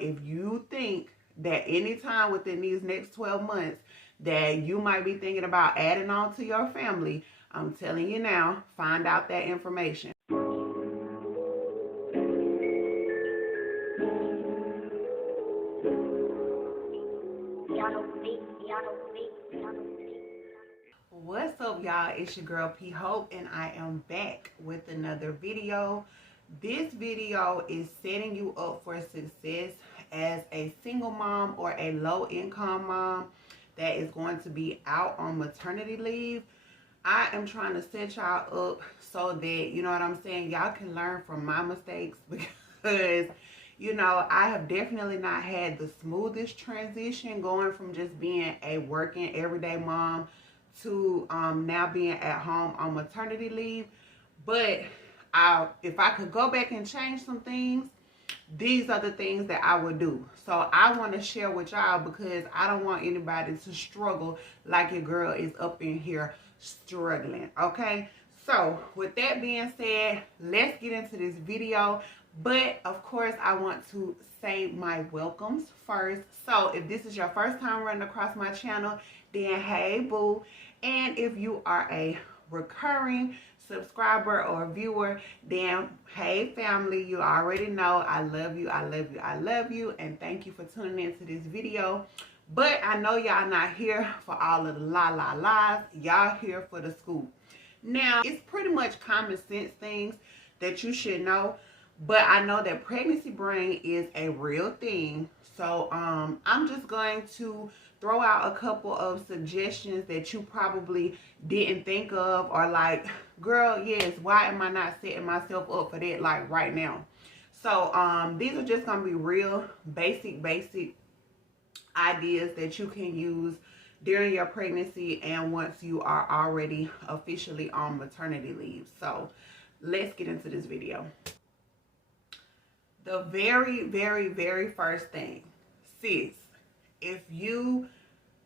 if you think that anytime within these next 12 months that you might be thinking about adding on to your family, I'm telling you now, find out that information. What's up, y'all? It's your girl P Hope, and I am back with another video. This video is setting you up for success as a single mom or a low-income mom that is going to be out on maternity leave. I am trying to set y'all up so that, you know what I'm saying, y'all can learn from my mistakes, because you know, I have definitely not had the smoothest transition going from just being a working everyday mom to now being at home on maternity leave. But if I could go back and change some things, these are the things that I would do. So I want to share with y'all, because I don't want anybody to struggle like your girl is up in here struggling. Okay, so with that being said, let's get into this video. But of course, I want to say my welcomes first. So if this is your first time running across my channel, then hey boo. And if you are a recurring subscriber or viewer, then hey family, you already know I love you, I love you, I love you, and thank you for tuning into this video. But I know y'all not here for all of the lies. Y'all here for the scoop. Now, it's pretty much common sense things that you should know, but I know that pregnancy brain is a real thing. So I'm just going to throw out a couple of suggestions that you probably didn't think of, or like, girl, yes, why am I not setting myself up for that like right now? So these are just gonna be real basic ideas that you can use during your pregnancy and once you are already officially on maternity leave. So let's get into this video. The very first thing, sis, if you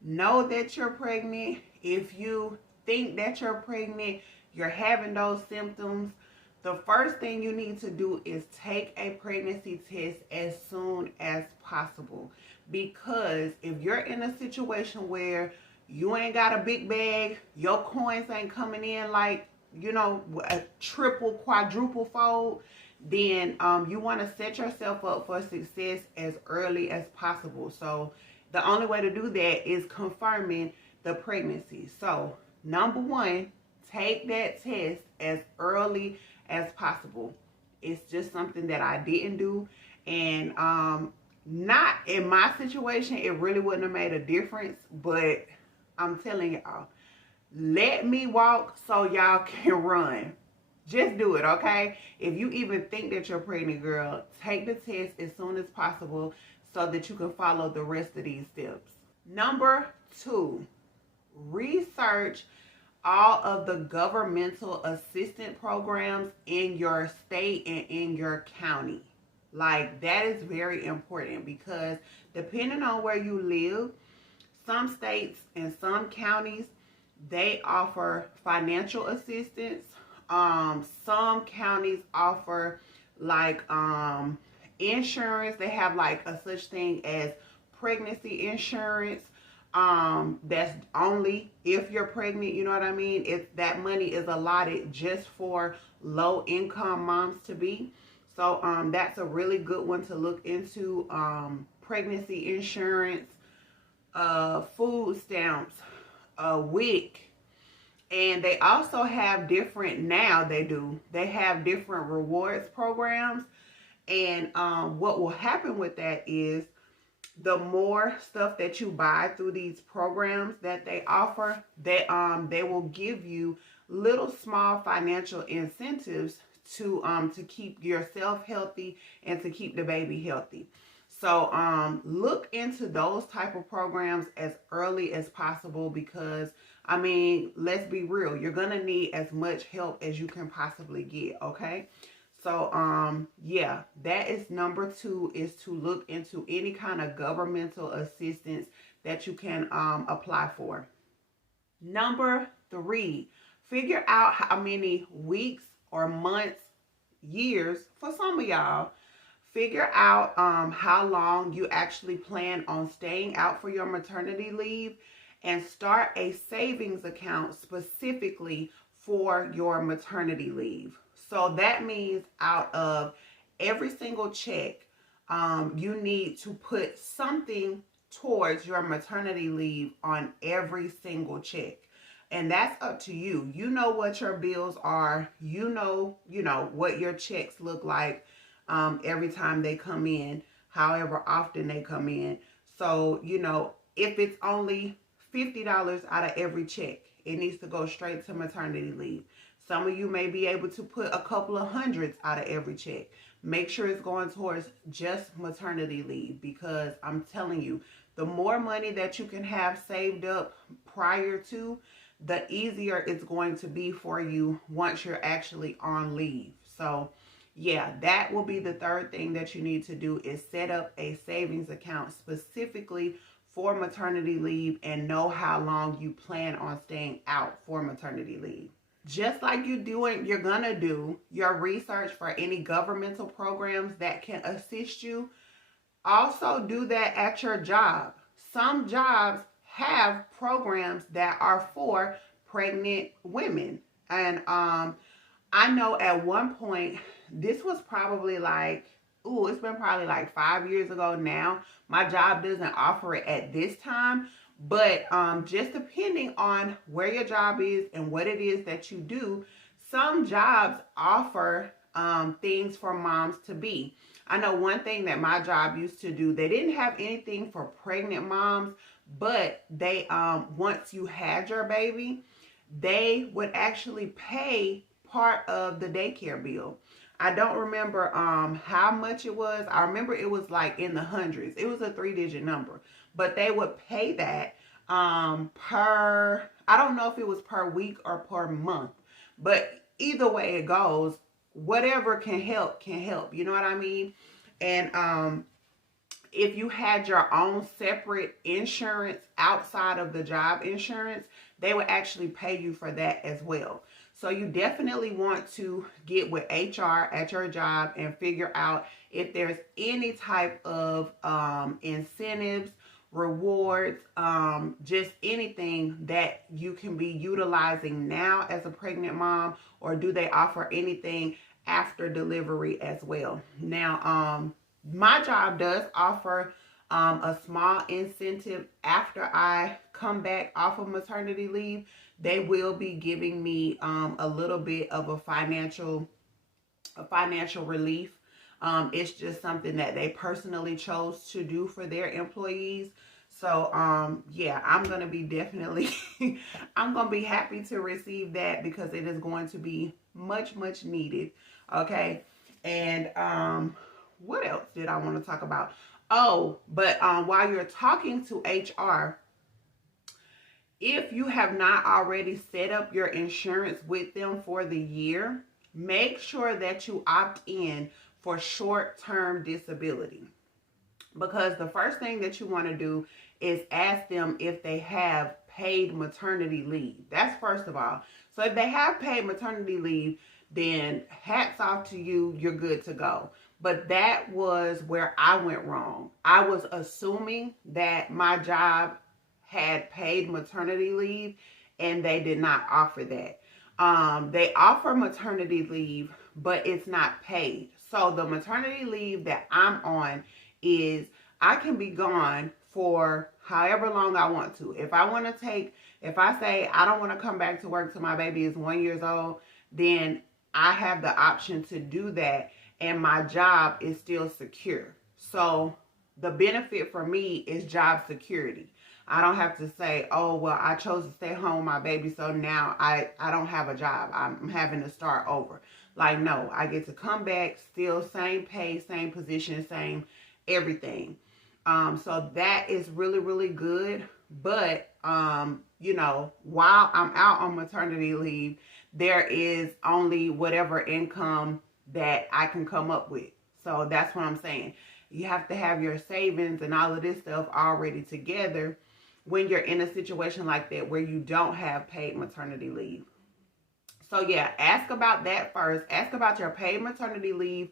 know that you're pregnant, if you think that you're pregnant, you're having those symptoms, the first thing you need to do is take a pregnancy test as soon as possible. Because if you're in a situation where you ain't got a big bag, your coins ain't coming in like, you know, a triple, quadruple fold, then you want to set yourself up for success as early as possible. So the only way to do that is confirming the pregnancy. So number one, take that test as early as possible. It's just something that I didn't do, and not in my situation, it really wouldn't have made a difference, but I'm telling y'all, let me walk so y'all can run. Just do it, okay? If you even think that you're pregnant, girl, take the test as soon as possible so that you can follow the rest of these steps. Number two, research all of the governmental assistance programs in your state and in your county. Like, that is very important, because depending on where you live, some states and some counties, they offer financial assistance. Some counties offer like insurance. They have like a such thing as pregnancy insurance. That's only if you're pregnant, you know what I mean? If that money is allotted just for low income moms to be. So that's a really good one to look into. Pregnancy insurance, food stamps, WIC. And they also have different, they have different rewards programs. And what will happen with that is, the more stuff that you buy through these programs that they offer, they will give you little small financial incentives to keep yourself healthy and to keep the baby healthy. So look into those type of programs as early as possible, because I mean, let's be real, you're gonna need as much help as you can possibly get, okay? So yeah, that is number two, is to look into any kind of governmental assistance that you can apply for. Number three, figure out how many weeks or months, years, for some of y'all, Figure out how long you actually plan on staying out for your maternity leave, and start a savings account specifically for your maternity leave. So that means out of every single check, you need to put something towards your maternity leave on every single check. And that's up to you. You know what your bills are. You know what your checks look like every time they come in, however often they come in. So, if it's only $50 out of every check, it needs to go straight to maternity leave. Some of you may be able to put a couple of hundreds out of every check. Make sure it's going towards just maternity leave, because I'm telling you, the more money that you can have saved up prior to, the easier it's going to be for you once you're actually on leave. So yeah, that will be the third thing that you need to do, is set up a savings account specifically for maternity leave and know how long you plan on staying out for maternity leave. Just like you're gonna do your research for any governmental programs that can assist you, also do that at your job. Some jobs have programs that are for pregnant women. And I know at one point, this was probably it's been probably like 5 years ago now. My job doesn't offer it at this time, but just depending on where your job is and what it is that you do, some jobs offer things for moms to be. I know one thing that my job used to do, they didn't have anything for pregnant moms, but they, once you had your baby, they would actually pay part of the daycare bill. I don't remember how much it was. I remember it was like in the hundreds. It was a 3-digit number, but they would pay that per, I don't know if it was per week or per month, but either way it goes, whatever can help, you know what I mean? And if you had your own separate insurance outside of the job insurance, they would actually pay you for that as well. So you definitely want to get with HR at your job and figure out if there's any type of incentives, rewards, just anything that you can be utilizing now as a pregnant mom, or do they offer anything after delivery as well? Now, my job does offer a small incentive after I come back off of maternity leave. They will be giving me a little bit of a financial relief. It's just something that they personally chose to do for their employees. So yeah, I'm gonna be definitely I'm gonna be happy to receive that, because it is going to be much needed. Okay. And what else did I want to talk about? Oh, but while you're talking to HR, if you have not already set up your insurance with them for the year, make sure that you opt in for short-term disability. Because the first thing that you want to do is ask them if they have paid maternity leave. That's first of all. So if they have paid maternity leave, then hats off to you, you're good to go. But that was where I went wrong. I was assuming that my job had paid maternity leave, and they did not offer that. They offer maternity leave, but it's not paid. So the maternity leave that I'm on is I can be gone for however long I want to. If I say I don't want to come back to work till my baby is 1 year old, then I have the option to do that, and my job is still secure. So the benefit for me is job security. I don't have to say, oh, well, I chose to stay home with my baby, so now I don't have a job. I'm having to start over. Like, no, I get to come back, still same pay, same position, same everything. So that is really good. But, while I'm out on maternity leave, there is only whatever income that I can come up with. So that's what I'm saying. You have to have your savings and all of this stuff already together when you're in a situation like that where you don't have paid maternity leave. So yeah, ask about that first. Ask about your paid maternity leave.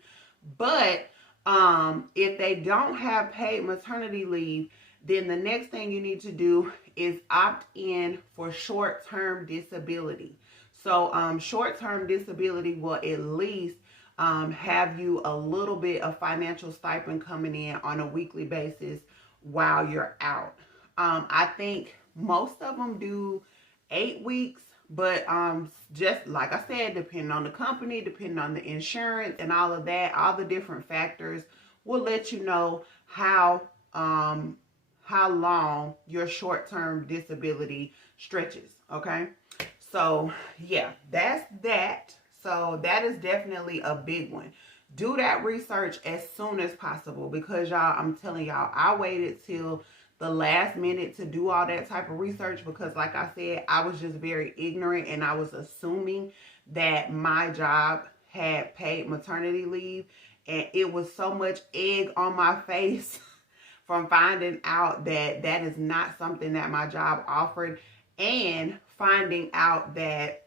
But If they don't have paid maternity leave, then the next thing you need to do is opt in for short-term disability. So short-term disability will at least have you a little bit of financial stipend coming in on a weekly basis while you're out. I think most of them do 8 weeks, but just like I said, depending on the company, depending on the insurance and all of that, all the different factors will let you know how long your short-term disability stretches. Okay, so yeah, that's that. So that is definitely a big one. Do that research as soon as possible, because y'all, I'm telling y'all, I waited till the last minute to do all that type of research because, like I said, I was just very ignorant and I was assuming that my job had paid maternity leave, and it was so much egg on my face from finding out that that is not something that my job offered, and finding out that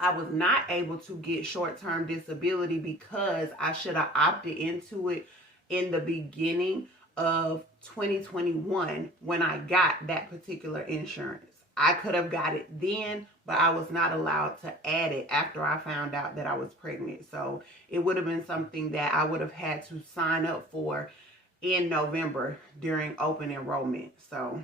I was not able to get short-term disability because I should have opted into it in the beginning of 2021 when I got that particular insurance. I could have got it then, but I was not allowed to add it after I found out that I was pregnant. So it would have been something that I would have had to sign up for in November during open enrollment. So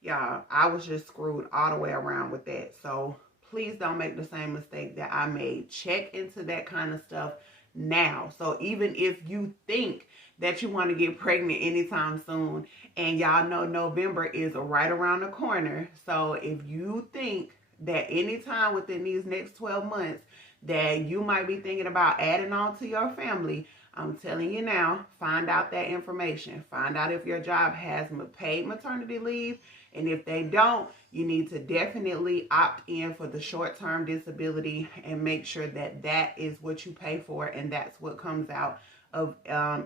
y'all, I was just screwed all the way around with that. So please don't make the same mistake that I made. Check into that kind of stuff now. So even if you think that you want to get pregnant anytime soon, and y'all know November is right around the corner. So if you think that anytime within these next 12 months that you might be thinking about adding on to your family, I'm telling you now, find out that information. Find out if your job has paid maternity leave. And if they don't, you need to definitely opt in for the short-term disability and make sure that that is what you pay for and that's what comes out of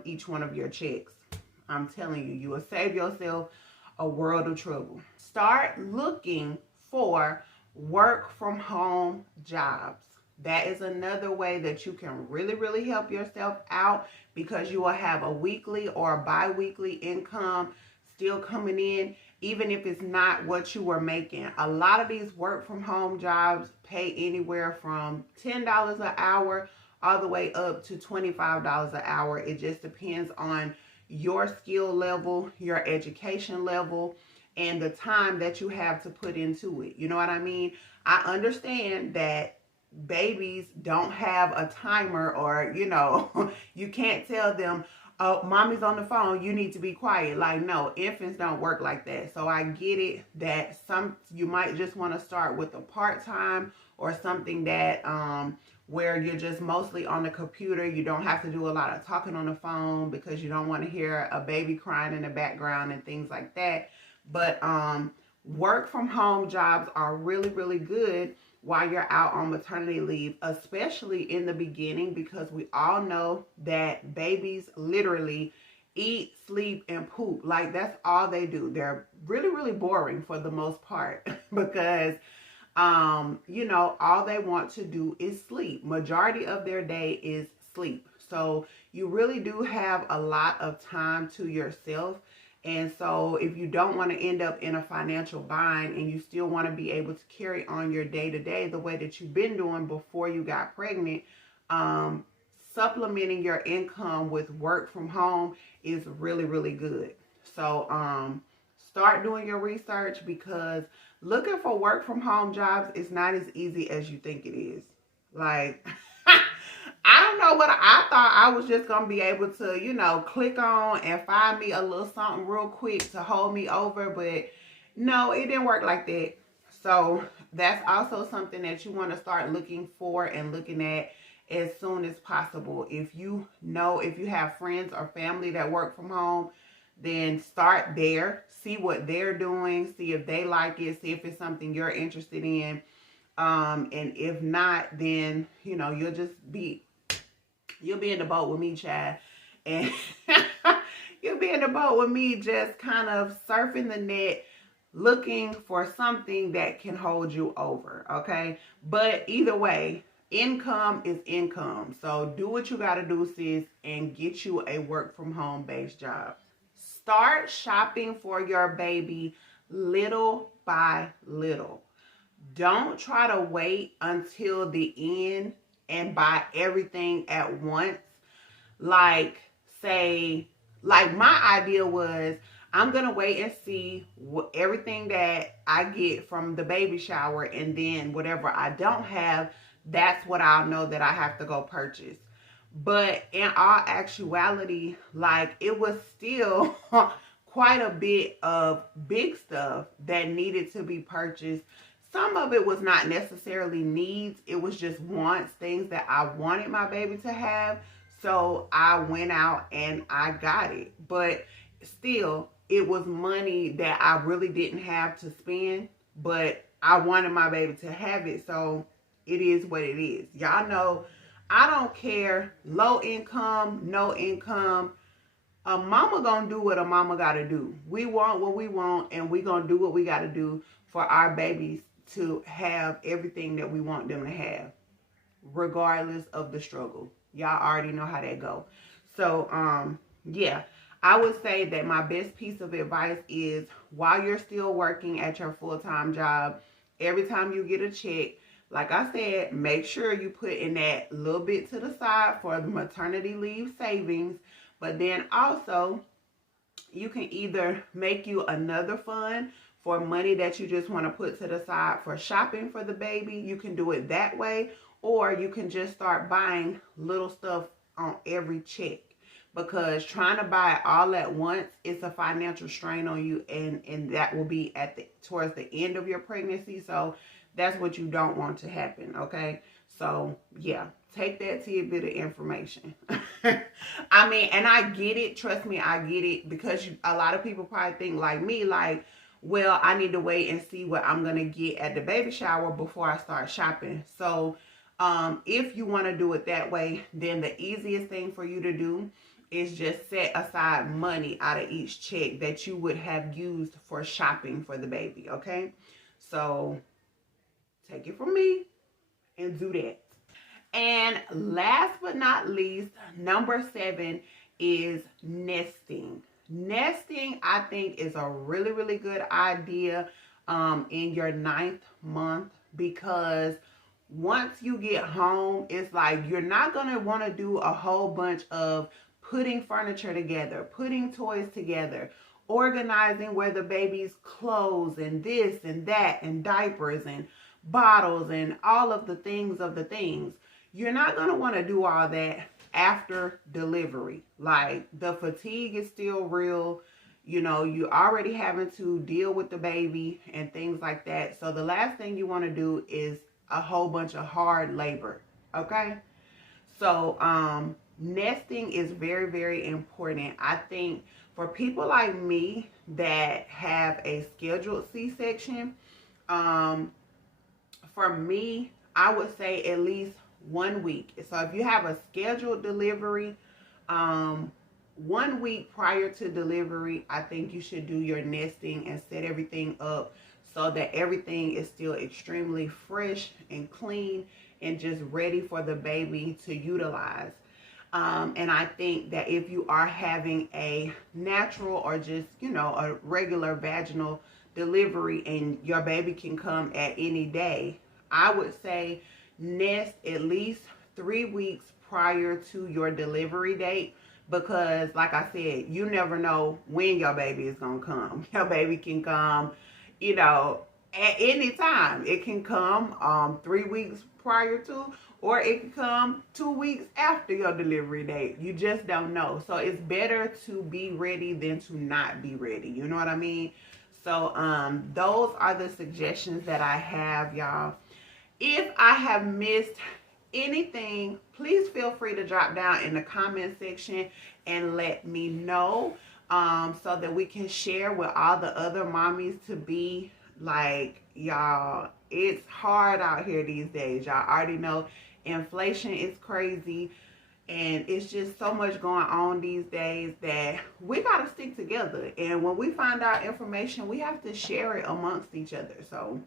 each one of your checks. I'm telling you, you will save yourself a world of trouble. Start looking for work from home jobs. That is another way that you can really, really help yourself out, because you will have a weekly or a bi-weekly income still coming in, even if it's not what you were making. A lot of these work from home jobs pay anywhere from $10 an hour all the way up to $25 an hour. It just depends on your skill level, your education level, and the time that you have to put into it. You know what I mean? I understand that babies don't have a timer, or, you know, you can't tell them, oh, mommy's on the phone, you need to be quiet. Like, no, infants don't work like that. So I get it that you might just want to start with a part-time or something that where you're just mostly on the computer. You don't have to do a lot of talking on the phone because you don't want to hear a baby crying in the background and things like that. But work from home jobs are really, really good while you're out on maternity leave, especially in the beginning, because we all know that babies literally eat, sleep, and poop. Like, that's all they do. They're really, really boring for the most part because, you know, all they want to do is sleep. Majority of their day is sleep. So you really do have a lot of time to yourself. And so if you don't want to end up in a financial bind and you still want to be able to carry on your day-to-day the way that you've been doing before you got pregnant, supplementing your income with work from home is really, really good. So start doing your research, because looking for work from home jobs is not as easy as you think it is. Like, I don't know what I thought I was just going to be able to, you know, click on and find me a little something real quick to hold me over. But no, it didn't work like that. So that's also something that you want to start looking for and looking at as soon as possible. If you know, if you have friends or family that work from home, then start there. See what they're doing. See if they like it. See if it's something you're interested in. And if not, then, you know, you'll be in the boat with me, child. And you'll be in the boat with me, just kind of surfing the net, looking for something that can hold you over, okay? But either way, income is income. So do what you got to do, sis, and get you a work from home based job. Start shopping for your baby little by little. Don't try to wait until the end and buy everything at once. Like, say, like my idea was, I'm going to wait and see everything that I get from the baby shower, and then whatever I don't have, that's what I'll know that I have to go purchase. But in all actuality, like, it was still quite a bit of big stuff that needed to be purchased. Some of it was not necessarily needs. It was just wants, things that I wanted my baby to have. So I went out and I got it. But still, it was money that I really didn't have to spend. But I wanted my baby to have it. So it is what it is. Y'all know, I don't care. Low income, no income. A mama gonna do what a mama gotta do. We want what we want, and we gonna do what we gotta do for our babies to have everything that we want them to have, regardless of the struggle. Y'all already know how that go. So, yeah, I would say that my best piece of advice is, while you're still working at your full-time job, every time you get a check, like I said, make sure you put in that little bit to the side for the maternity leave savings. But then also, you can either make you another fund for money that you just want to put to the side for shopping for the baby. You can do it that way. Or you can just start buying little stuff on every check. Because trying to buy it all at once, it's a financial strain on you. And that will be towards the end of your pregnancy. So that's what you don't want to happen, okay? So, yeah. Take that tidbit of information. I mean, and I get it. Trust me, I get it. Because a lot of people probably think like me, like, well, I need to wait and see what I'm going to get at the baby shower before I start shopping. So, if you want to do it that way, then the easiest thing for you to do is just set aside money out of each check that you would have used for shopping for the baby, okay? So, take it from me and do that. And last but not least, number 7 is nesting. Nesting, I think, is a really, really good idea in your 9th month, because once you get home, it's like you're not going to want to do a whole bunch of putting furniture together, putting toys together, organizing where the baby's clothes and this and that and diapers and bottles and all of the things of the things. You're not going to want to do all that after delivery. Like, the fatigue is still real. You know, you're already having to deal with the baby and things like that. So the last thing you want to do is a whole bunch of hard labor. Okay? So, nesting is very, very important. I think for people like me that have a scheduled C-section, for me, I would say at least 1 week. So if you have a scheduled delivery, 1 week prior to delivery, I think you should do your nesting and set everything up so that everything is still extremely fresh and clean and just ready for the baby to utilize. And I think that if you are having a natural or just, you know, a regular vaginal delivery and your baby can come at any day, I would say nest at least 3 weeks prior to your delivery date, because like I said, you never know when your baby is going to come. Your baby can come, you know, at any time. It can come 3 weeks prior to, or it can come 2 weeks after your delivery date. You just don't know. So it's better to be ready than to not be ready. You know what I mean? So those are the suggestions that I have, y'all. If I have missed anything, please feel free to drop down in the comment section and let me know, so that we can share with all the other mommies to be. Like, y'all, it's hard out here these days. Y'all already know inflation is crazy, and it's just so much going on these days that we got to stick together. And when we find out information, we have to share it amongst each other. So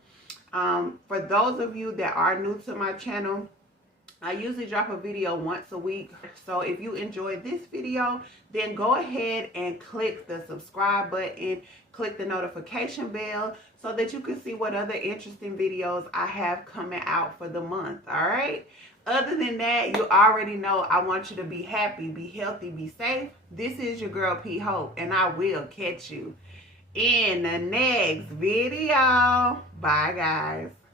for those of you that are new to my channel, I usually drop a video once a week. So if you enjoyed this video, then go ahead and click the subscribe button, click the notification bell so that you can see what other interesting videos I have coming out for the month. All right. Other than that, you already know I want you to be happy, be healthy, be safe. This is your girl P Hope, and I will catch you in the next video. Bye, guys.